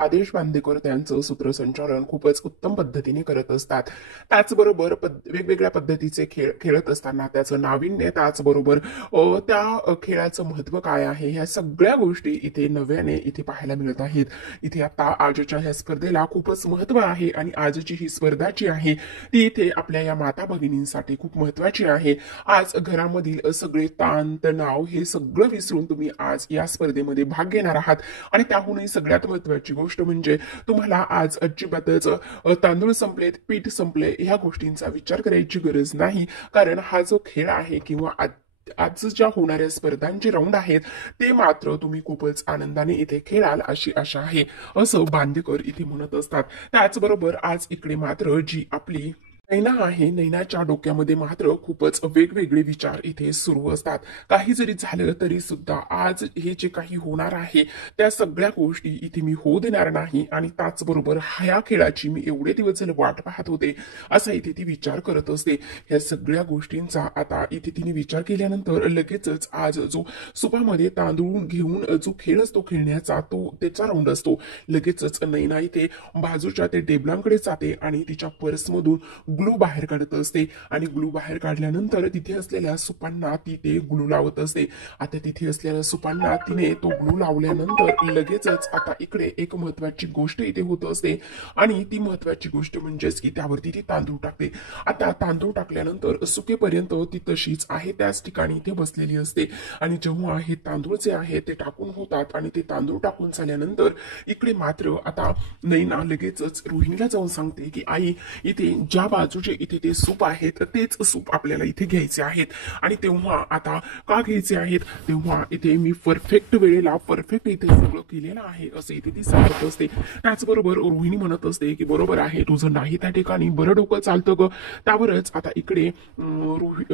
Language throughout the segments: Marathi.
आदेश बांदेकर त्यांचं सूत्रसंचालन खूपच उत्तम पद्धतीने करत असतात. त्याचबरोबर वेगवेगळ्या पद्धतीचे खेळ खेळत असताना त्याचं नाविन्य, त्याचबरोबर त्या खेळाचं महत्त्व काय आहे, ह्या सगळ्या गोष्टी इथे नव्याने इथे पाहायला मिळत आहेत. इथे आता आजच्या ह्या स्पर्धेला खूपच महत्त्व आहे आणि आजची ही स्पर्धा जी आहे ती इथे आपल्या या माता भगिनींसाठी खूप महत्त्वाची आहे. आज घरामधील सगळे ताण तणाव हे सगळं विसरून तुम्ही आज या स्पर्धेमध्ये भाग घेणार आहात आणि त्याहूनही सगळ्यात महत्त्वाची गोष्ट म्हणजे तुम्हाला आज अजिबातच तांदूळ संपलेत, पीठ संपले ह्या गोष्टींचा विचार करायची गरज नाही. कारण हा जो खेळ आहे किंवा आज ज्या होणाऱ्या स्पर्धांचे राऊंड आहेत ते मात्र तुम्ही खूपच आनंदाने इथे खेळाल अशी आशा आहे, असं बांदेकर इथे म्हणत असतात. त्याचबरोबर आज इकडे मात्र जी आपली नैना आहे, नैनाच्या डोक्यामध्ये मात्र खूपच वेगवेगळे विचार इथे सुरू असतात. काही जरी झालं तरी सुद्धा आज हे जे काही होणार आहे त्या सगळ्या गोष्टी इथे मी होऊ देणार नाही आणि त्याचबरोबर ह्या खेळाची मी एवढे दिवस झालं वाट पाहत होते असा इथे ती विचार करत असते. या सगळ्या गोष्टींचा आता इथे तिने विचार केल्यानंतर लगेचच आज जो सुपामध्ये तांदूळ घेऊन जो खेळ असतो खेळण्याचा तो त्याचा राऊंड असतो. लगेचच नैना इथे बाजूच्या ते टेबलांकडे जाते आणि तिच्या पर्समधून ग्लू बाहेर काढत असते आणि ग्लू बाहेर काढल्यानंतर तिथे असलेल्या सुपांना ती ते ग्लू लावत असते. आता तिथे असलेल्या सुपांना तिने तो ग्लू लावल्यानंतर लगेचच आता इकडे एक महत्वाची गोष्ट इथे होत असते आणि ती महत्वाची गोष्ट म्हणजेच की त्यावरती ती तांदूळ टाकते. आता तांदूळ टाकल्यानंतर सुकेपर्यंत ती तशीच आहे त्याच ठिकाणी इथे बसलेली असते आणि जेव्हा हे तांदूळ जे आहे ते टाकून होतात आणि ते तांदूळ टाकून झाल्यानंतर इकडे मात्र आता नैना लगेचच रोहिणीला जाऊन सांगते की आई, इथे ज्या बाजूचे इथे ते सूप आहेत तेच सूप आपल्याला इथे घ्यायचे आहेत आणि तेव्हा आता का घ्यायचे आहेत, तेव्हा इथे मी परफेक्ट वेळेला परफेक्ट इथे सगळं केलेलं आहे असं इथे ती सांगत असते. त्याचबरोबर रोहिणी म्हणत असते की बरोबर आहे तुझं, नाही त्या ठिकाणी बरं डोकं चालतं ग. त्यावरच आता इकडे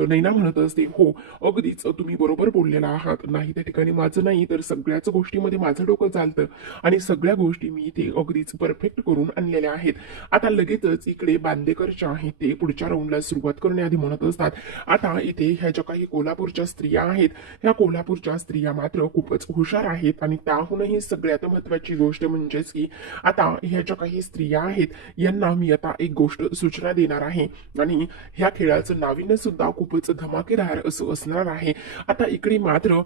नैना म्हणत असते हो अगदीच तुम्ही बरोबर बोललेला आहात, नाही त्या ठिकाणी माझं नाही तर सगळ्याच गोष्टीमध्ये माझं डोकं चालतं आणि सगळ्या गोष्टी मी इथे अगदीच परफेक्ट करून आणलेल्या आहेत. आता लगेचच इकडे बांदेकरच्या आहे ते पुढच्या राऊंडला सुरुवात करण्याआधी म्हणत असतात आता इथे ह्या ज्या काही कोल्हापूरच्या स्त्रिया आहेत ह्या कोल्हापूरच्या स्त्रिया मात्र खूपच हुशार आहेत आणि त्याहूनही सगळ्यात महत्वाची गोष्ट म्हणजेच की आता ह्या ज्या काही स्त्रिया आहेत यांना मी आता एक गोष्ट सूचना देणार आहे आणि ह्या खेळाचं नाविन्य सुद्धा खूपच धमाकेदार असं असणार आहे. आता इकडे मात्र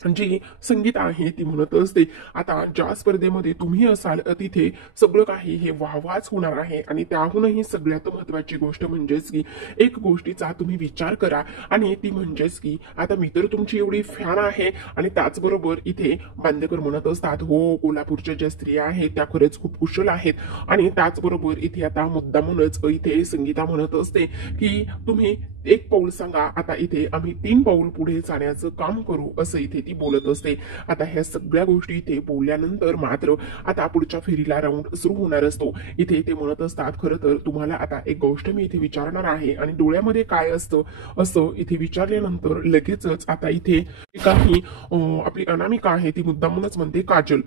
जी संगीता आहे ती म्हणत असते आता ज्या स्पर्धेमध्ये तुम्ही असाल तिथे सगळं काही हे वाहवाच होणार आहे आणि त्याहूनही सगळ्यात महत्वाची गोष्ट म्हणजेच की एक गोष्टीचा तुम्ही विचार करा आणि ती म्हणजेच की आता मी तर तुमची एवढी फॅन आहे आणि त्याचबरोबर इथे बांदेकर म्हणत असतात हो कोल्हापूरच्या ज्या स्त्रिया आहेत त्या खरंच खूप कुशल आहेत आणि त्याचबरोबर इथे आता मुद्दामूनच इथे संगीता म्हणत असते की तुम्ही एक पाऊल सांगा, आता इथे आम्ही 3 पाऊल पुढे जाण्याचं काम करू असं इथे ती बोलत असते. आता ह्या सगळ्या गोष्टी इथे बोलल्यानंतर मात्र आता पुढच्या फेरीला राऊंड सुरू होणार असतो. इथे ते म्हणत असतात खरं तर तुम्हाला आता एक गोष्ट मी इथे विचारणार आहे आणि डोळ्यामध्ये काय असतं असं इथे विचारल्यानंतर लगेचच आता इथे काही आपली अनामिका आहे ती मुद्दामूनच म्हणते काजल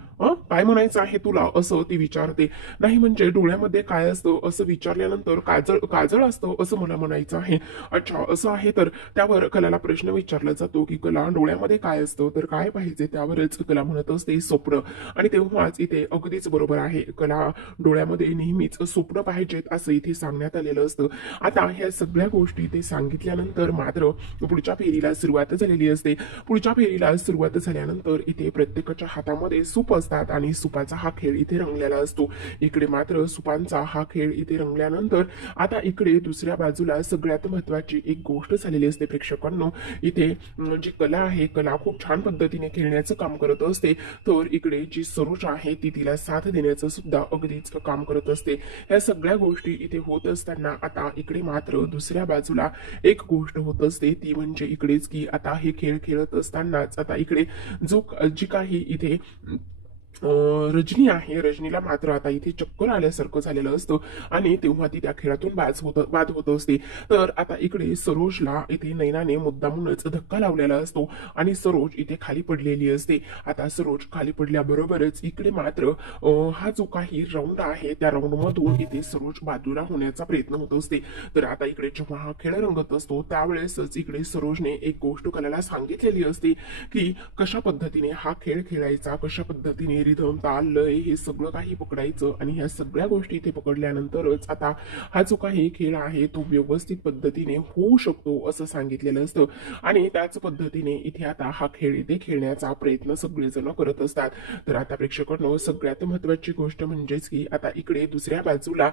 काय म्हणायचं आहे तुला असं ती विचारते. नाही म्हणजे डोळ्यामध्ये काय असतं असं विचारल्यानंतर काजळ काजळ असतं असं मला म्हणायचं आहे. अच्छा असं आहे तर त्यावर कलाला प्रश्न विचारला जातो की कला डोळ्यामध्ये काय असतं तर काय पाहिजे, त्यावरच कला म्हणत असते स्वप्न आणि तेव्हाच इथे अगदीच बरोबर आहे, कला डोळ्यामध्ये नेहमीच स्वप्न पाहिजेत असं इथे सांगण्यात आलेलं असतं. आता ह्या सगळ्या गोष्टी ते सांगितल्यानंतर मात्र पुढच्या फेरीला सुरुवात झालेली असते. पुढच्या फेरीला सुरुवात झाल्यानंतर इथे प्रत्येकाच्या हातामध्ये सूप असतात आणि सुपाचा हा खेळ इथे रंगलेला असतो. इकडे मात्र सुपांचा हा खेळ इथे रंगल्यानंतर आता इकडे दुसऱ्या बाजूला सगळ्यात महत्वाची एक गोष्ट झालेली असते प्रेक्षकांनो. इथे जी कला आहे कला खूप छान पद्धतीने खेळण्याचं काम करत असते तर इकडे जी सरोज आहे ती तिला साथ देण्याचं सुद्धा अगदीच काम करत असते. या सगळ्या गोष्टी इथे होत असताना आता इकडे मात्र दुसऱ्या बाजूला एक गोष्ट होत असते ती म्हणजे इकडेच की आता हे खेळ खेळत असतानाच आता इकडे जी काही इथे रजनी आहे रजनीला मात्र आता इथे चक्कर आल्यासारखं झालेलं असतं आणि तेव्हा ती त्या खेळातून बाद होत असते. तर आता इकडे सरोजला इथे नैनाने मुद्दामूनच धक्का लावलेला असतो आणि सरोज इथे खाली पडलेली असते. आता सरोज खाली पडल्याबरोबरच इकडे मात्र हा जो काही राऊंड आहे त्या राऊंड मधून इथे सरोज बाजूला होण्याचा प्रयत्न होत असते. तर आता इकडे जेव्हा हा खेळ रंगत असतो त्यावेळेसच इकडे सरोजने एक गोष्ट कलाला सांगितलेली असते की कशा पद्धतीने हा खेळ खेळायचा, कशा पद्धतीने रिधम ताल लय हे सगळं काही पकडायचं आणि ह्या सगळ्या गोष्टी इथे पकडल्यानंतरच आता हा जो काही खेळ आहे तो व्यवस्थित पद्धतीने होऊ शकतो असं सांगितलेलं असतं आणि त्याच पद्धतीने इथे आता हा खेळ इथे खेळण्याचा प्रयत्न सगळेजण करत असतात। तर आता प्रेक्षकांनो सगळ्यात महत्त्वाची गोष्ट म्हणजेच की आता इकडे दुसऱ्या बाजूला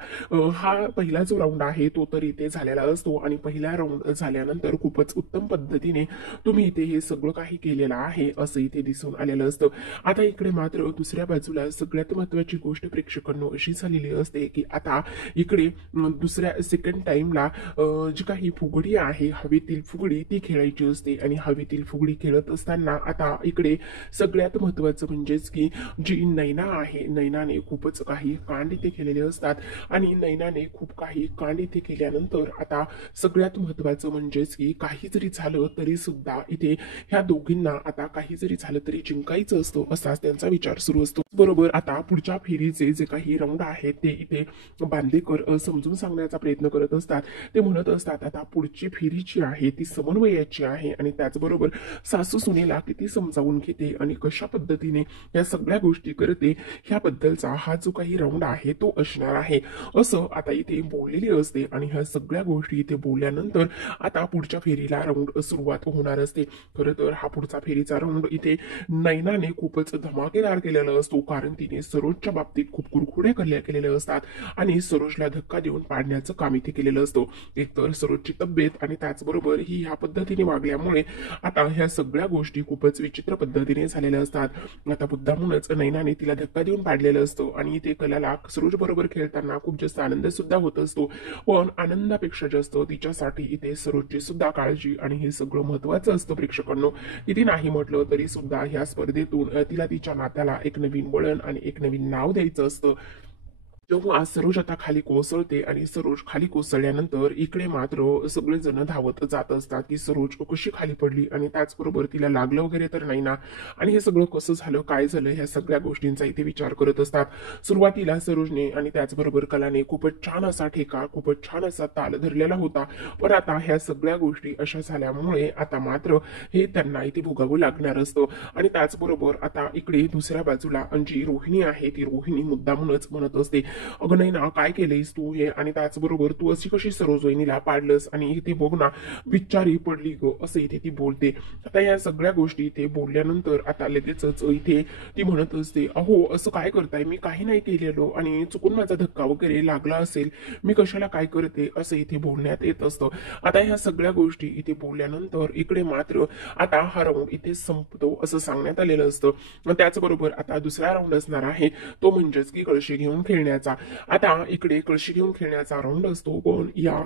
हा पहिला जो राऊंड आहे तो तर इथे झालेला असतो आणि पहिला राऊंड झाल्यानंतर खूपच उत्तम पद्धतीने तुम्ही इथे हे सगळं काही केलेलं आहे असं इथे दिसून आलेलं असतं। आता इकडे मात्र दुसऱ्या बाजूला सगळ्यात महत्त्वाची गोष्ट प्रेक्षकांनो अशी झालेली असते की आता इकडे दुसऱ्या सेकंड टाइमला जी काही फुगडी आहे हवेतील फुगडी ती खेळायची असते आणि हवेतील फुगडी खेळत असताना आता इकडे सगळ्यात महत्त्वाचं म्हणजेच की जी नैना आहे नैनाने खूपच काही कांड इथे केलेले असतात आणि नैनाने खूप काही कांड इथे केल्यानंतर आता सगळ्यात महत्त्वाचं म्हणजेच की काही जरी झालं तरी सुद्धा इथे ह्या दोघींना आता काही जरी झालं तरी जिंकायचं असतं असाच त्यांचा विचार सुरू असतो। बरोबर आता पुढच्या फेरीचे जे काही राऊंड आहेत ते इथे बांदेकर समजून सांगण्याचा प्रयत्न करत असतात। ते म्हणत असतात आता पुढची फेरी जी आहे ती समन्वयाची आहे आणि त्याचबरोबर सासू सुनेला किती समजावून घेते आणि कशा पद्धतीने या सगळ्या गोष्टी करते ह्याबद्दलचा हा जो काही राऊंड आहे तो असणार आहे असं आता इथे बोललेली असते आणि ह्या सगळ्या गोष्टी इथे बोलल्यानंतर आता पुढच्या फेरीला राऊंड सुरुवात होणार असते। खरं तर हा पुढचा फेरीचा राऊंड इथे नैनाने खूपच धमाकेदार केलेला असतो कारण तिने सरोजच्या बाबतीत खूप कुरकुडे केलेले असतात आणि सरोजला धक्का देऊन पाडण्याचं काम इथे केलेलं असतं। एकतर सरोजची तब्येत आणि त्याचबरोबर ही ह्या पद्धतीने वागल्यामुळे आता ह्या सगळ्या गोष्टी खूपच विचित्र पद्धतीने झालेल्या असतात। आता मुद्दामूनच नैनाने तिला धक्का देऊन पाडलेलं असतं आणि इथे कलाला सरोज बरोबर खेळताना खूप जास्त आनंद सुद्धा होत असतो पण आनंदापेक्षा जास्त तिच्यासाठी इथे सरोजची सुद्धा काळजी आणि हे सगळं महत्त्वाचं असतं। प्रेक्षकांनो किती नाही म्हटलं तरी सुद्धा ह्या स्पर्धेतून तिला तिच्या नात्याला एक नवीन वळण आणि एक नवीन नाव द्यायचं असतं। जेव्हा सरोज आता खाली कोसळते आणि सरोज खाली कोसळल्यानंतर इकडे मात्र सगळेजण धावत जात असतात की सरोज कशी खाली पडली आणि त्याचबरोबर तिला लागलं वगैरे तर नाही ना आणि हे सगळं कसं झालं काय झालं ह्या सगळ्या गोष्टींचा इथे विचार करत असतात। सुरुवातीला सरोजने आणि त्याचबरोबर कलाने खूपच छान असा ठेका खूपच छान असा ताल धरलेला होता पण आता ह्या सगळ्या गोष्टी अशा झाल्यामुळे आता मात्र हे त्यांना इथे भोगावं लागणार असतं आणि त्याचबरोबर आता इकडे दुसऱ्या बाजूला जी रोहिणी आहे ती रोहिणी मुद्दामूनच म्हणत असते अगं नाही ना काय केलंयस तू हे आणि त्याचबरोबर तू अशी कशी सरोज वहिनीला पाडलंस आणि इथे बघ ना बिचारी पडली ग असं इथे ती बोलते। आता या सगळ्या गोष्टी इथे बोलल्यानंतर आता लगेचच इथे ती म्हणत असते अहो असं काय करताय मी काही नाही केलेलो आणि चुकून माझा धक्का वगैरे लागला असेल मी कशाला काय करते असं इथे बोलण्यात येत असतं। आता ह्या सगळ्या गोष्टी इथे बोलल्यानंतर इकडे मात्र आता हा राऊंड इथे संपतो असं सांगण्यात आलेलं असतं। त्याचबरोबर आता दुसरा राऊंड असणार आहे तो म्हणजेच की कळशी घेऊन खेळण्याचा। आता इकडे कळशी घेऊन खेळण्याचा राऊंड असतो पण या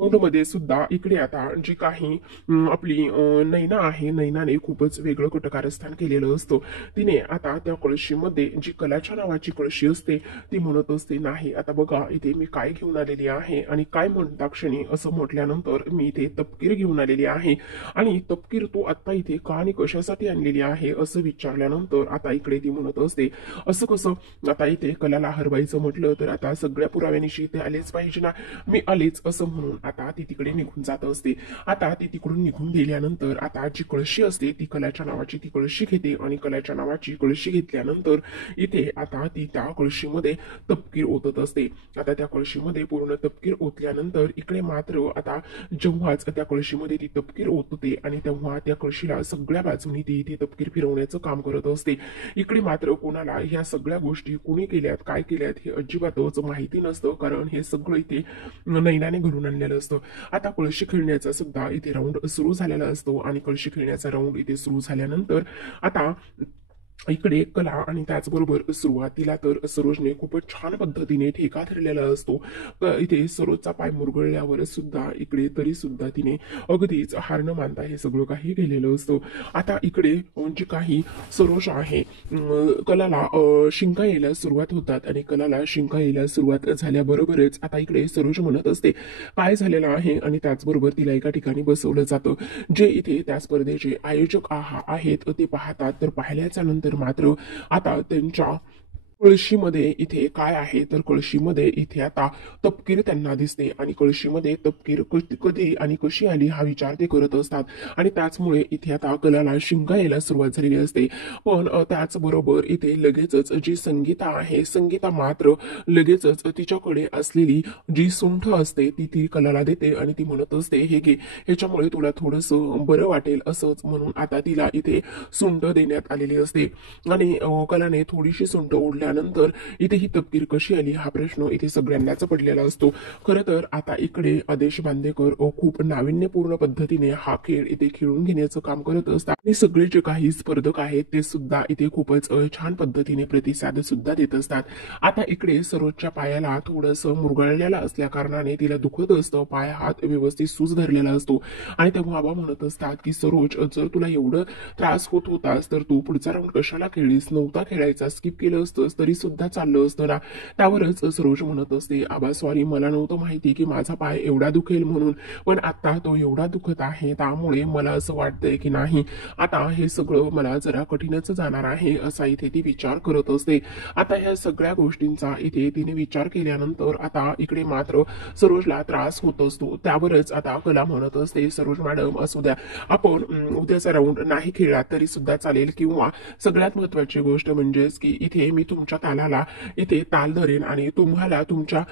मध्ये सुद्धा इकडे आता जी काही आपली नैना आहे नैनाने खूपच वेगळं कटकारस्थान केलेलं असतं। तिने आता त्या कळशीमध्ये जी कलाच्या नावाची कळशी असते ती म्हणत असते नाही आता बघा इथे मी काय घेऊन आलेली आहे आणि काय म्हणता क्षणी असं म्हटल्यानंतर मी इथे तपकीर घेऊन आलेली आहे आणि तपकीर तू आता इथे का आणि कशासाठी आणलेली आहे असं विचारल्यानंतर आता इकडे ती म्हणत असते असं कसं आता इथे कलाला हरवायचं म्हटलं तर आता सगळ्या पुराव्यानिशी इथे आलेच पाहिजे ना मी आलेच असं म्हणून आता ती तिकडे निघून जात असते। आता ती तिकडून निघून गेल्यानंतर आता जी कळशी असते ती कलाच्या नावाची ती कळशी घेते आणि कलाच्या नावाची कळशी घेतल्यानंतर इथे आता ती त्या कळशीमध्ये तपकीर ओतत असते। आता त्या कळशीमध्ये पूर्ण तपकीर ओतल्यानंतर इकडे मात्र आता जेव्हाच त्या कळशीमध्ये ती तपकीर ओतते आणि तेव्हा त्या कळशीला सगळ्या बाजूनी ती तपकीर फिरवण्याचं काम करत असते। इकडे मात्र कोणाला ह्या सगळ्या गोष्टी कोणी केल्यात काय केल्यात हे अजिबातच माहिती नसतं कारण हे सगळं इथे नैनाने घडून आणलेलं असतं। आता कळशी खेळण्याचा सुद्धा इथे राऊंड सुरू झालेला असतो आणि कळशी खेळण्याचा राऊंड इथे सुरू झाल्यानंतर आता इकडे कला आणि त्याचबरोबर सुरुवातीला तर सरोजने खूपच छान पद्धतीने ठेका धरलेला असतो। इथे सरोजचा पाय मुरगळल्यावर सुद्धा इकडे तरी सुद्धा तिने अगदीच हार न मानता हे सगळं काही केलेलं असतं। आता इकडे जी काही सरोज आहे कलाला शिंका यायला सुरुवात होतात आणि कलाला शिंका यायला सुरुवात झाल्याबरोबरच आता इकडे सरोज म्हणत असते काय झालेलं आहे आणि त्याचबरोबर तिला एका ठिकाणी बसवलं जातं। जे इथे त्या स्पर्धेचे आयोजक आहेत ते पाहतात तर पाहिल्याच्या नंतर मात्र आता त्यांच्या कळशीमध्ये इथे काय आहे तर कळशीमध्ये इथे आता तपकीर त्यांना दिसते आणि कळशीमध्ये तपकीर कधी आणि कशी आली हा विचार ते करत असतात आणि त्याचमुळे इथे आता कलाला शिंगा यायला सुरुवात झालेली असते. पण त्याचबरोबर इथे लगेचच जी संगीता आहे, संगीता मात्र लगेचच तिच्याकडे असलेली जी सुंठ असते ती कलाला देते आणि ती म्हणत असते, हे घे, ह्याच्यामुळे तुला थोडंसं बरं वाटेल असंच म्हणून आता तिला इथे सुंठ देण्यात आलेली असते. आणि कलाने थोडीशी सुंठ ओढल्यानंतर इथे ही तपकीर कशी आली हा प्रश्न इथे सगळ्यांनाच पडलेला असतो. खरं तर आता इकडे आदेश बांदेकर खूप नाविन्यपूर्ण पद्धतीने हा खेळ इथे खेळून घेण्याचं काम करत असतात आणि सगळे जे काही स्पर्धक आहेत ते सुद्धा इथे खूपच छान पद्धतीने प्रतिसाद सुद्धा देत असतात. आता इकडे सरोजच्या पायाला थोडंसं मुरगळलेला असल्या कारणाने तिला दुखत असतं, पाय हात व्यवस्थित सूज धरलेला असतो आणि तेव्हा बाबा म्हणत असतात की सरोज, जर तुला एवढं त्रास होत होतास तर तू पुढचा राऊंड कशाला खेळलीस, नव्हता खेळायचा, स्किप केलं असतंस तरी सुद्धा चाललं असतं ना. त्यावरच सरोज म्हणत असते, आबा सॉरी, मला नव्हतं माहिती की माझा पाय एवढा दुखेल म्हणून, पण आता तो एवढा दुखत आहे त्यामुळे मला असं वाटतंय की नाही, आता हे सगळं मला जरा कठीणच जाणार आहे असा इथे ती विचार करत असते. आता ह्या सगळ्या गोष्टींचा इथे तिने विचार केल्यानंतर आता इकडे मात्र सरोजला त्रास होत असतो. त्यावरच आता कला म्हणत असते, सरोज मॅडम असू द्या, आपण उद्याचा राऊंड नाही खेळला तरी सुद्धा चालेल, किंवा सगळ्यात महत्वाची गोष्ट म्हणजेच की इथे मी तुमच्या तालाला इथे ताल धरेन आणि तुम्हाला तुमच्या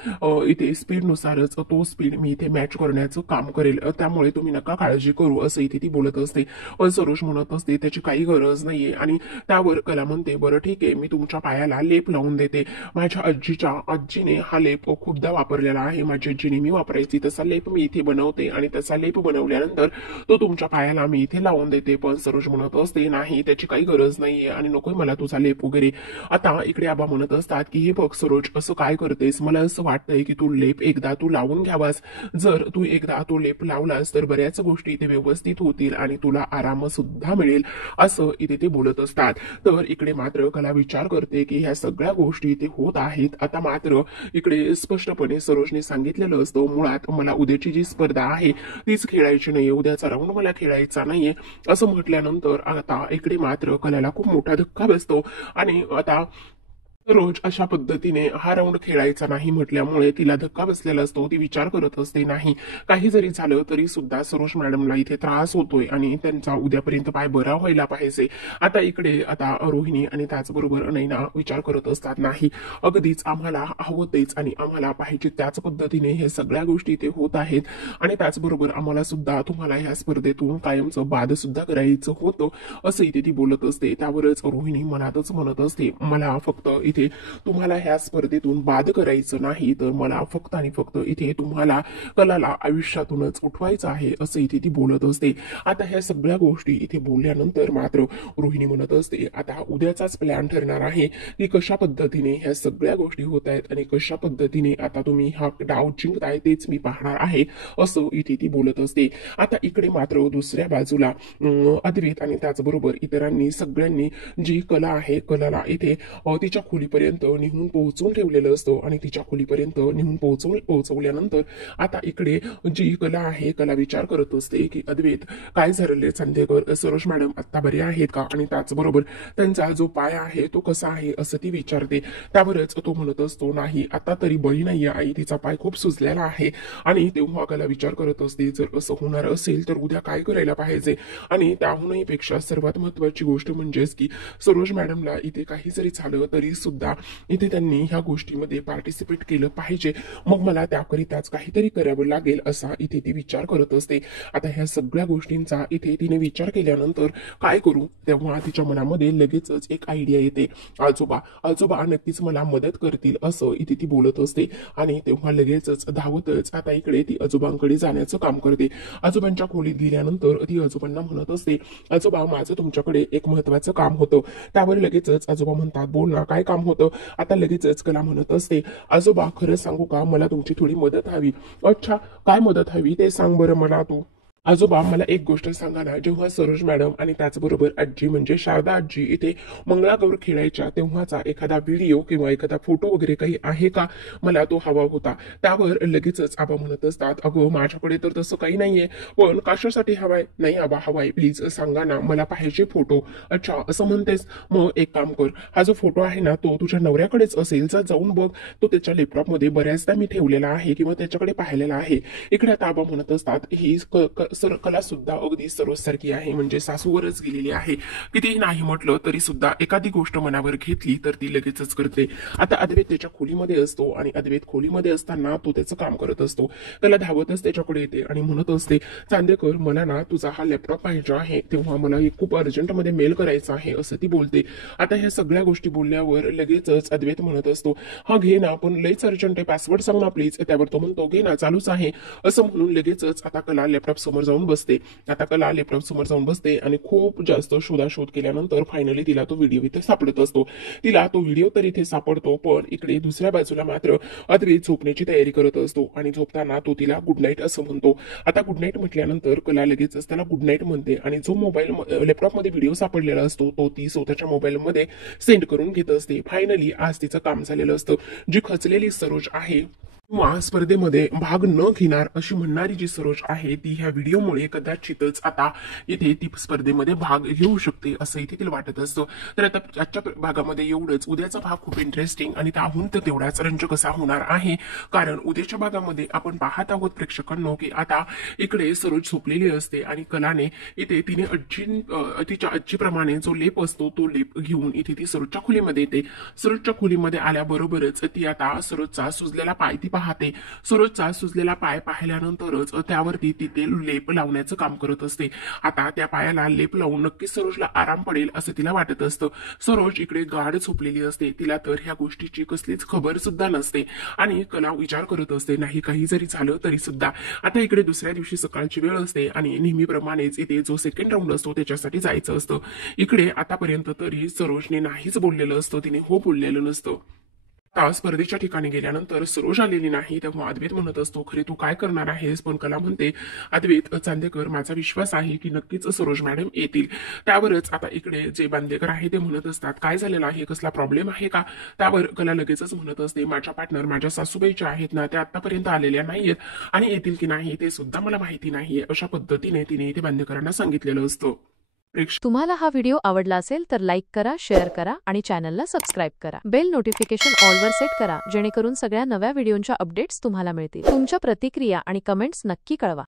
इथे स्पीडनुसारच तो स्पीड मी इथे मॅच करण्याचं काम करेल, त्यामुळे तुम्ही नका काळजी करू असं इथे ती बोलत असते. पण सरोज म्हणत असते त्याची काही गरज नाहीये आणि त्यावर कला म्हणते, बरं ठीक आहे, मी तुमच्या पायाला लेप लावून देते. माझ्या आजीने हा लेप खूपदा वापरलेला आहे, माझी आजी नेहमी वापरायची, तसा लेप मी इथे बनवते आणि तसा लेप बनवल्यानंतर तो तुमच्या पायाला मी इथे लावून देते. पण सरोज म्हणत असते, नाही, त्याची काही गरज नाहीये आणि नकोय मला तुझा लेप वगैरे. आता इकडे आबा म्हणत असतात की हे बघ सरोज, असं काय करतेस, मला असं वाटतंय की तू लेप एकदा तू लावून घ्यावास. जर तू एकदा तो लेप लावलास तर बऱ्याच गोष्टी इथे व्यवस्थित होतील आणि तुला आराम सुद्धा मिळेल असं इथे ते बोलत असतात. तर इकडे मात्र कला विचार करते की ह्या सगळ्या गोष्टी इथे होत आहेत. आता मात्र इकडे स्पष्टपणे सरोजने सांगितलेलं असतं, मुळात मला उद्याची जी स्पर्धा आहे तीच खेळायची नाहीये, उद्याचा राऊंड मला खेळायचा नाहीये असं म्हटल्यानंतर आता इकडे मात्र कलाला खूप मोठा धक्का बसतो आणि आता रोज अशा पद्धतीने हा राऊंड खेळायचा नाही म्हटल्यामुळे तिला धक्का बसलेला असतो. ती विचार करत असते, नाही, काही जरी झालं तरी सुद्धा सरोज मॅडमला इथे त्रास होतोय आणि त्यांचा उद्यापर्यंत पाय बरा व्हायला पाहिजे. आता इकडे आता रोहिणी आणि त्याचबरोबर नैना विचार करत असतात, नाही, अगदीच आम्हाला हवं तेच आणि आम्हाला पाहिजे त्याच पद्धतीने हे सगळ्या गोष्टी इथे होत आहेत आणि त्याचबरोबर आम्हाला सुद्धा तुम्हाला ह्या स्पर्धेतून कायमचं बाद सुद्धा करायचं होतं असं इथे ती बोलत असते. त्यावरच रोहिणी मनातच म्हणत असते, मला फक्त इथे तुम्हाला ह्या स्पर्धेतून बाद करायचं नाही, तर मला फक्त आणि फक्त इथे तुम्हाला कलाला आयुष्यातूनच उठवायचं आहे असं इथे ती बोलत असते. आता ह्या सगळ्या गोष्टी इथे बोलल्यानंतर मात्र रोहिणी म्हणत असते, आता उद्याचाच प्लॅन ठरणार आहे की कशा पद्धतीने ह्या सगळ्या गोष्टी होत आहेत आणि कशा पद्धतीने आता तुम्ही हा डाव जिंकताय तेच मी पाहणार आहे असं इथे ती बोलत असते. आता इकडे मात्र दुसऱ्या बाजूला अद्वैत आणि त्याचबरोबर इतरांनी सगळ्यांनी जी कला आहे, कलाला इथे तिच्या खोलीपर्यंत निहून पोहोचवून ठेवलेलं असतं आणि तिच्या खोलीपर्यंत निहून पोहोचवल्यानंतर आता इकडे जी कला आहे, कला विचार करत असते की अद्वैत, काय झालेले चांदेकर, सरोज मॅडम आता बरे आहेत का आणि त्याचबरोबर त्यांचा जो पाय आहे तो कसा आहे असं ती विचारते. त्यावरच तो म्हणत असतो, नाही, आता तरी बळी नाहीये आई, तिचा पाय खूप सुजलेला आहे. आणि तेव्हा कला विचार करत असते, जर असं होणार असेल तर उद्या काय करायला पाहिजे आणि त्याहूनही पेक्षा सर्वात महत्वाची गोष्ट म्हणजेच की सरोज मॅडमला इथे काही जरी झालं तरी सुद्धा इथे त्यांनी ह्या गोष्टीमध्ये पार्टिसिपेट केलं पाहिजे, मग मला त्याकरिताच काहीतरी करावं लागेल असा इथे ती विचार करत असते. आता ह्या सगळ्या गोष्टींचा इथे तिने विचार केल्यानंतर काय करू, तेव्हा तिच्या मनामध्ये लगेचच एक आयडिया येते, आजोबा नक्कीच मला मदत करतील असं इथे ती बोलत असते आणि तेव्हा लगेचच धावतच आता इकडे ती आजोबांकडे जाण्याचं काम करते. आजोबांच्या खोलीत गेल्यानंतर ती आजोबांना म्हणत असते, आजोबा, माझं तुमच्याकडे एक महत्वाचं काम होतं. त्यावर लगेचच आजोबा म्हणतात, बोल ना, काय काम होतं. आता लगेचच कला म्हणत असते, आजोबा, खरं सांगू का, मला तुमची थोडी मदत हवी. अच्छा, काय मदत हवी ते सांग बरं मला तू. आजोबा मला एक गोष्ट सांगा ना, जेव्हा सरोज मॅडम आणि त्याचबरोबर आजी म्हणजे शारदा आजी इथे मंगळागौर खेळायच्या तेव्हाचा एखादा व्हिडिओ किंवा एखादा फोटो वगैरे काही आहे का? मला तो हवा होता. त्यावर लगेचच आबा म्हणत असतात, अगं माझ्याकडे तर तसं काही नाहीये, पण कशासाठी हवाय? नाही आबा हवाय, प्लीज सांगा ना, मला पाहिजे फोटो. अच्छा असं म्हणतेस, मग एक काम कर, हा जो फोटो आहे ना तो तुझ्या नवऱ्याकडेच असेल, जा जाऊन बघ, तो त्याच्या लॅपटॉपमध्ये बऱ्याचदा मी ठेवलेला आहे किंवा त्याच्याकडे पाहिलेला आहे. इकडे आता आबा म्हणत असतात, ही कला सुद्धा अगदी सर्वसारखी आहे, म्हणजे सासूवरच गेलेली आहे. कितीही नाही म्हटलं तरी सुद्धा एखादी गोष्ट मनावर घेतली तर ती लगेचच करते. आता अद्वैत त्याच्या खोलीमध्ये असतो आणि अद्वैत खोलीमध्ये असताना तो त्याचं काम करत असतो. त्याला धावतच त्याच्याकडे येते आणि म्हणत असते, चांदेकर मला ना तुझा हा लॅपटॉप पाहिजे आहे, तेव्हा मला खूप अर्जंटमध्ये मेल करायचा आहे असं ती बोलते. आता ह्या सगळ्या गोष्टी बोलल्यावर लगेचच अद्वैत म्हणत असतो, हा घे ना, पण लईच अर्जंट आहे, पासवर्ड सांग ना प्लीज. त्यावर तो म्हणतो, घे ना, चालूच आहे असं म्हणून लगेचच आता कला लॅपटॉप समोर जाऊन बसते. आता कला लॅपटॉप समोर जाऊन बसते आणि खूप जास्त शोधाशोध केल्यानंतर फायनली तिला तो व्हिडिओ इथे सापडत असतो. तिला तो व्हिडिओ तर इथे सापडतो, पण इकडे दुसऱ्या बाजूला मात्र अद्वैत झोपण्याची तयारी करत असतो आणि झोपताना तो तिला गुड नाईट असं म्हणतो. आता गुड नाईट म्हटल्यानंतर कला लगेचच त्याला गुड नाईट म्हणते आणि जो मोबाईल लॅपटॉपमध्ये व्हिडिओ सापडलेला असतो तो ती स्वतःच्या मोबाईलमध्ये सेंड करून घेत असते. फायनली आज तिचं काम झालेलं असतं. जी खचलेली सरोज आहे किंवा स्पर्धेमध्ये भाग न घेणार अशी म्हणणारी जी सरोज आहे ती ह्या व्हिडिओमुळे कदाचितच आता इथे ती स्पर्धेमध्ये भाग घेऊ शकते असं इथे तिला वाटत असतं. तर आता आजच्या भागामध्ये एवढंच. उद्याचा भाग खूप इंटरेस्टिंग आणि त्याहून तर तेवढाच रंजक कसा होणार आहे, कारण उद्याच्या भागामध्ये आपण पाहत आहोत प्रेक्षकांनो की आता इकडे सरोज झोपलेली असते आणि कलाने इथे तिने तिच्या आजीप्रमाणे जो लेप असतो तो लेप घेऊन इथे ती सरोजच्या खोलीमध्ये येते. सरोजच्या खोलीमध्ये आल्याबरोबरच ती आता सरोजचा सुजलेला पाय ती पाहते. सरोजचा सुजलेला पाय पाहिल्यानंतरच त्यावरती तिथे लेप लावण्याचं काम करत असते. आता त्या पायाला लेप लावून नक्कीच सरोजला आराम पडेल असं तिला वाटत असतं. सरोज इकडे गाढ झोपलेली असते. तिला तर ह्या गोष्टीची कसलीच खबर सुद्धा नसते आणि कला विचार करत असते, नाही काही जरी झालं तरी सुद्धा. आता इकडे दुसऱ्या दिवशी सकाळची वेळ असते आणि नेहमीप्रमाणेच इथे जो सेकंड राऊंड असतो त्याच्यासाठी जायचं असतं. इकडे आतापर्यंत तरी सरोजने नाहीच बोललेलं असतं, तिने हो बोललेलं नसतं. आता स्पर्धेच्या ठिकाणी गेल्यानंतर सरोज आलेली नाही, तेव्हा अद्वैत म्हणत असतो, खरे तू काय करणार आहेस? पण कला म्हणते, अद्वैत चांदेकर माझा विश्वास आहे की नक्कीच सरोज मॅडम येतील. त्यावरच आता इकडे जे बांदेकर आहे ते म्हणत असतात, काय झालेलं आहे, कसला प्रॉब्लेम आहे का? त्यावर कला लगेचच म्हणत असते, माझ्या पार्टनर माझ्या सासूबाईच्या आहेत ना, त्या आतापर्यंत आलेल्या नाहीयेत आणि येतील की नाही ते सुद्धा मला माहिती नाहीये, अशा पद्धतीने तिने ते बांदेकरांना सांगितलेलं असतं. तुम्हाला हा व्हिडिओ आवडला असेल तर लाईक करा, शेअर करा आणि चॅनलला सबस्क्राईब करा. बेल नोटिफिकेशन ऑलवर सेट करा, जेणेकरून सगळ्या नव्या व्हिडिओंच्या अपडेट्स तुम्हाला मिळतील. तुमच्या प्रतिक्रिया आणि कमेंट्स नक्की कळवा.